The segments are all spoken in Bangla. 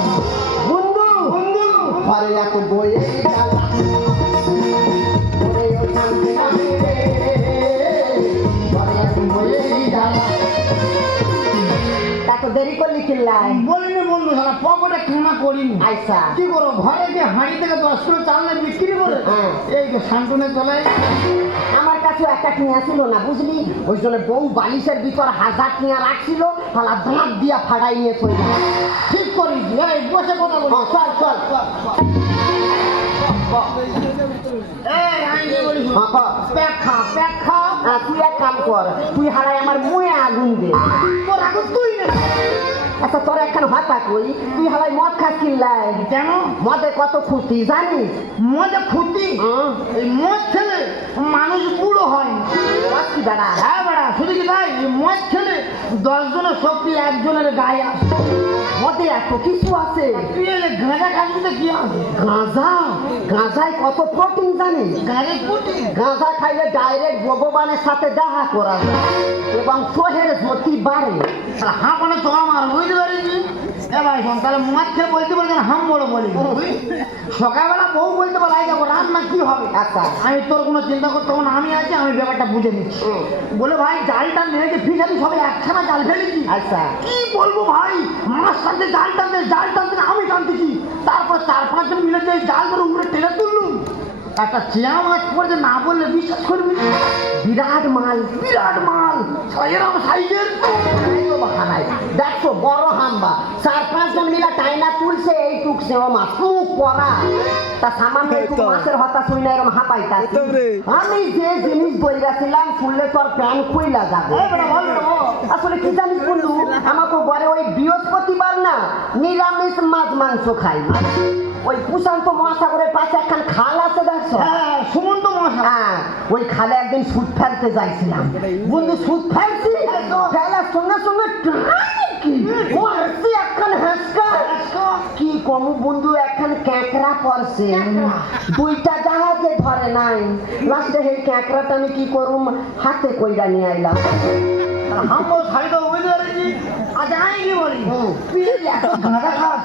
বন্ধু বন্ধু সারা পকেটে খানা করিনি। আইসা। কি করো ঘরে যে হাঁড়ি থেকে দশ কিলো চাল নিয়ে বিক্রি করে। হ্যাঁ। এই তো শান্তনে চলে আমার কাছে একটা টিয়া ছিল না বুঝলি? ওই জন্য বউ বালিশের ভিতর হাজার টিয়া রাখছিল হালা দাঁত দিয়া ফাড়াই নিয়ে চলে। ঠিক করিস এই বসে কথা বলি হ্যাঁ, চল চল চল এই বলি হ্যাঁ। প্যাক খা প্যাক খা। তুই এক কাম কর তুই হারাই আমার মুয়ে আগুন দে। তোর আগে তুই না। আচ্ছা তোর একখান ভাতা কই? তুই হালাই মদ খাস কিনলাই কেন? মদে কত ক্ষতি জানিস? মজা ক্ষতি? এই মদ খেলে মানুষ বুড়ো হয়। দাঁড়া হ্যাঁ বেড়া শুধু কি তাই? মদ খেলে দশ জনের শক্তি একজনের গায়ে আসে। মদে এত কিছু আছে। তুই যে গাঁজা খাবি তো কি হবে? গাঁজা? গাঁজায় কত প্রোটিন জানিস? গাঁজা খাইলে ডাইরেক্ট ভগবানের সাথে দেখা করা যায়। এবং চোহের জ্যোতি বাড়ে। হা মানে তো আমার বুঝতে পারিনি? এ ভাই শোন তাহলে খেয়ে বলতে পারছি না হাম বড় বলি। সকালবেলা বউ বলতে পারে দেখো রান্না কি হবে? আচ্ছা। আমি তোর কোনো চিন্তা করতে না আমি আছি আমি ব্যাপারটা বুঝে নিচ্ছি। বলে ভাই জালটা নিয়ে ফিসালি সবাই একখানা জাল ফেলেছি আচ্ছা। কি বলব ভাই? মাছ টানতে জাল টানতে জাল টানতে আমি টানতেছি তারপর চার পাঁচজন মিলে যে জাল করে উপরে টেনে তুললুম। একটা চেয়া মাছ পড়েছে না বললে বিশ্বাস করবি বিরাট মাল। বিরাট মাল। এরকম সাইজের। দেখছ বড় হাম্বা। চার পাঁচজন মিলা টাইনা তুলছে এই টুকছে। ও মাছ মুখ পড়া। তা সামান্য একটু মাছের হতা শুই না এরকম হাঁপাইতাছি আমি যে জিনিস বইরাছিলাম শুনলে তোর প্যান খুইলা যাবে। বল বল। আসলে কি জানিস বন্ধু আমাকে ঘরে ওই বৃহস্পতিবার না নিরামিষ মাছ মাংস খাই ওই প্রশান্ত মহাসাগরের পাশে একখান খাল আছে দেখছ? হ্যাঁ সুমন্ত মশা হ্যাঁ ওই খালে একদিন সুদ ফেলতে যাইছিলাম। বন্ধু সুদ ফেলছি? ফেলার সঙ্গে সঙ্গে টান কি মারছি একখান হেসকা কি কমু বন্ধু এখন ক্যাঁকড়া পড়ছে দুইটা জাহাজে ধরে নাই। লাস্টে সেই ক্যাঁকড়াটা আমি কি করুম? হাতে কইরা নিয়ে আইলাম। হামো খাই তো বুঝতে পারছি আজ আমি কি বলি। হুম। তুই এই এত গাঁজা খাস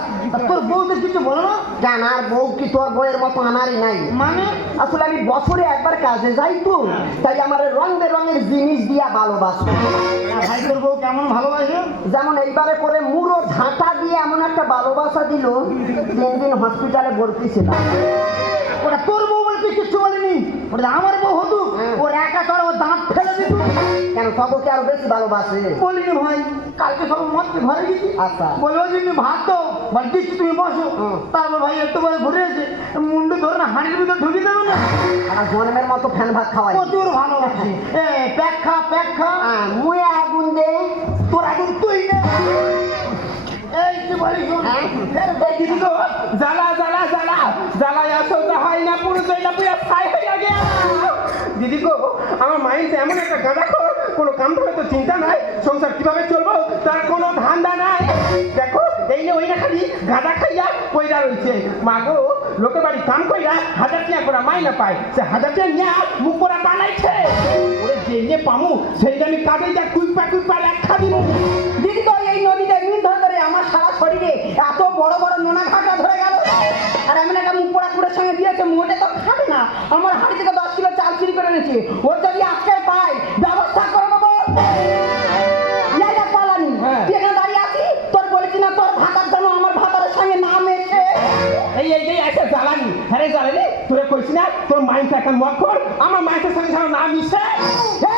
তোর বউদের কিছু বলো না? কেন আর বউ কি তোর বউয়ের মতো আমারই নাই? মানে? আসলে আমি বছরে একবার কাজে যাই তো তাই আমার রং বেরঙের জিনিস দিয়া ভালোবাসি। ভাই তোর বউ কেমন ভালোবাসে? যেমন এইবারে করে মুড়ো ঝাঁটা দিয়ে এমন একটা ভালোবাসা দিল তিন দিন হসপিটালে ভর্তি ছিলাম। ওটা তোর বউ বলে তুই কিচ্ছু বলিনি? ওটা আমার বউ হতো হ্যাঁ। ওর একা কেন তবকে আরও বেশি ভালোবাসে? বলিনি ভাই কালকে সব খেয়ে ঘরে গেছি। আচ্ছা। বলব তুমি ভাত দাও বল দিচ্ছি তুমি বসো। তারপর ভাই একটু পরে ঘুরে এসে মুন্ডু ধরে না হাঁড়ির ভিতর ঢুকে দেবে না। আমার জন্মের মতো ফ্যান ভাত খাওয়াই। প্রচুর ভালোবাসি। এ প্যাক খা প্যাক খা। মুয়ে আগুন দে। তোর আগুন তুই না। এই যে বলি হ্যাঁ। ফের দেখি তো। জ্বালা জ্বালা জ্বালা। জ্বালা আসলটা হয় না পুরো দইটা পুরো ছাই গেল দিদি গো আমার মাইন্ড এমন একটা গাঁদা কোনো কাম তো চিন্তা নাই, সংসার কীভাবে চলবো, তার কোনো ধান্দা নাই। দেখো এই যে ওইটা খালি গাঁদা খাইয়া পয়দা রয়েছে মা গো লোকের বাড়ি কাম কইরা হাজার টিয়া করে মাইনা পায়। সে হাজার টিয়া নিয়ে মুখ করা বানাইছে। ওরে যে যে পামু, সেই আমি কাজে যা কুইপা কুইপা লেখা দিব দিদি তো এই মিন ধরে ধরে আমার সারা শরীরে এত বড় বড় নোনা ঘাটা ধরে গেল। আর এমন একটা মুখ পোড়া কুড়ের সঙ্গে দিয়েছে মোটে তো খাবে না। আমার হাঁড়ি থেকে দশ কিলো চাল চুরি করে এনেছি। ওর যদি আজকে মত কর আমার মায়ের সঙ্গে যেন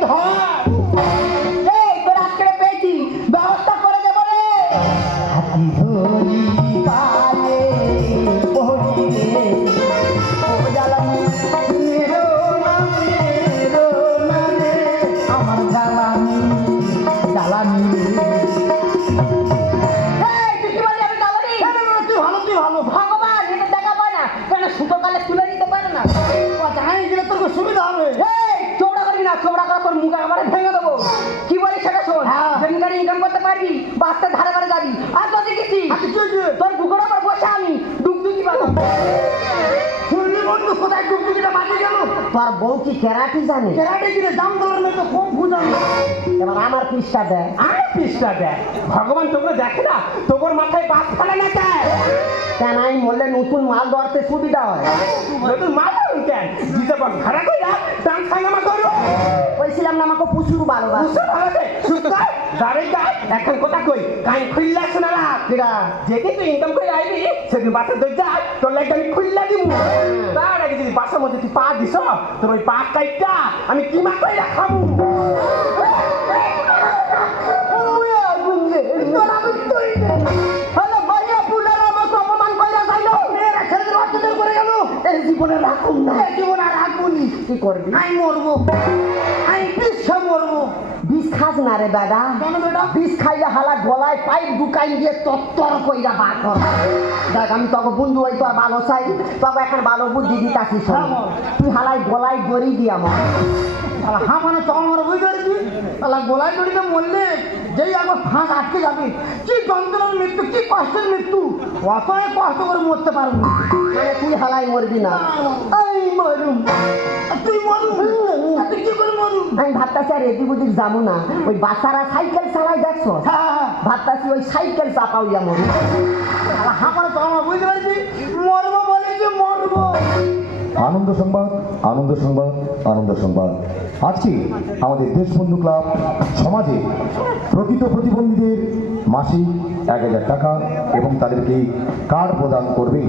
ধর। চোবড়া করে তোর মুখ একবারে ভেঙে দেবো। কি বলি সেটা শোন? হ্যাঁ। জমিদারি ইনকাম করতে পারবি বাস্তার ধারে ধারে যাবি। আর তো দেখেছি আচ্ছা? তোর বুকের উপর বসে আমি ডুগডুগি বাজাবো শুনলি বন্ধু কোথায় ডুবডুবিটা বাজে গেল? তোর বউ কি ক্যারাটি জানে? কেরাটে কিনে দাম দলের মতো কম বুঝাম এবার আমার পিসটা দেয় পিসটা ভগবান তোকে দেখে না তোর মাথায় বাস ফেলে না দেয় কেন আমি বললে নতুন মাল ধরতে সুবিধা হয়? নতুন মা কেন? দিতে পার ভাড়া কইরা দাম খাইনামা করো বলছিলাম না আমাকে প্রচুর ভালোবাসে। এখন কথা কই? কাই খুললা শোনালা কিরা? যেদিন তুই ইনকাম করে আইবি সেদিন বাসা দই যা। তোর লাগে আমি খুললা দিব তার আগে যদি বাসার মধ্যে তুই পা দিস তোর ওই পা কাইটা আমি কিমা কইরা এই জীবনে রাখুন না। জীবন কি করবি? আমি মরবো। আমি বিশ্ব মরবো বিষ খাস না রে দাদা বিষ খাইলে হালা গলায় পাইপ ঢুকাই দিয়ে তত্তর কইরা বার কর। দেখ আমি তোকে বন্ধু হই তোর ভালো চাই। তোকে এখন ভালো বুদ্ধি দিতাছি শোন। হ্যাঁ, তুই হালাই গলায় গড়ি মানে বুঝতে পারছি? তাহলে গোলায় মরলে যেই একবার ফাঁস আটকে যাবে। কি যন্ত্রণার মৃত্যু কি কষ্টের মৃত্যু? অত কষ্ট করে মরতে পারব। তুই হালাই মরবি না। এই মরুম। তুই মরু আর তুই কি করে মরু আমি ভাবতাছি আর এদিক ওদিক যাব না। ওই বাচ্চারা সাইকেল চালাই দেখছ? হ্যাঁ। ভাবতাছি ওই সাইকেল চাপাইয়া মরু তাহলে হাঁ মানে চল মারা বুঝতে পারছি। মরবো বলে যে মরবো। আনন্দ সংবাদ আনন্দ সংবাদ আনন্দ সংবাদ। আজকে আমাদের দেশবন্ধু ক্লাব সমাজে প্রকৃত প্রতিবন্ধীদের মাসিক এক হাজার টাকা এবং তাদেরকে কার্ড প্রদান করবে?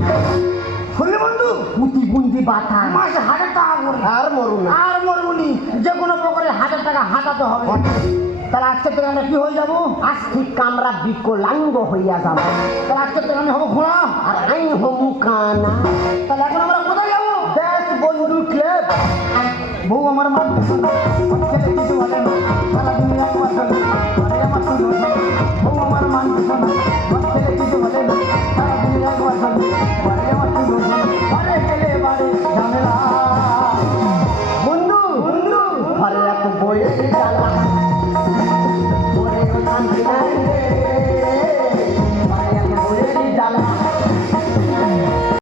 শুনলে বন্ধু? পুঁতি গুঞ্জি বাতা মাসে হাজার টাকা করে আর মরুন আর মরুনি যে কোনো প্রকারে হাজার টাকা হাঁটাতে হবে। তাহলে আজকে থেকে আমরা কি হয়ে যাব? আস্থিক কামরা বিকলাঙ্গ হইয়া যাব। তাহলে আজকে থেকে আমি হব ঘোড়া। আর আমি হব কানা। তাহলে এখন আমরা কোথায় যাব? ব্যাস বন্ধু ক্লেব। বউ আমার মা। সারা দিন আমার মান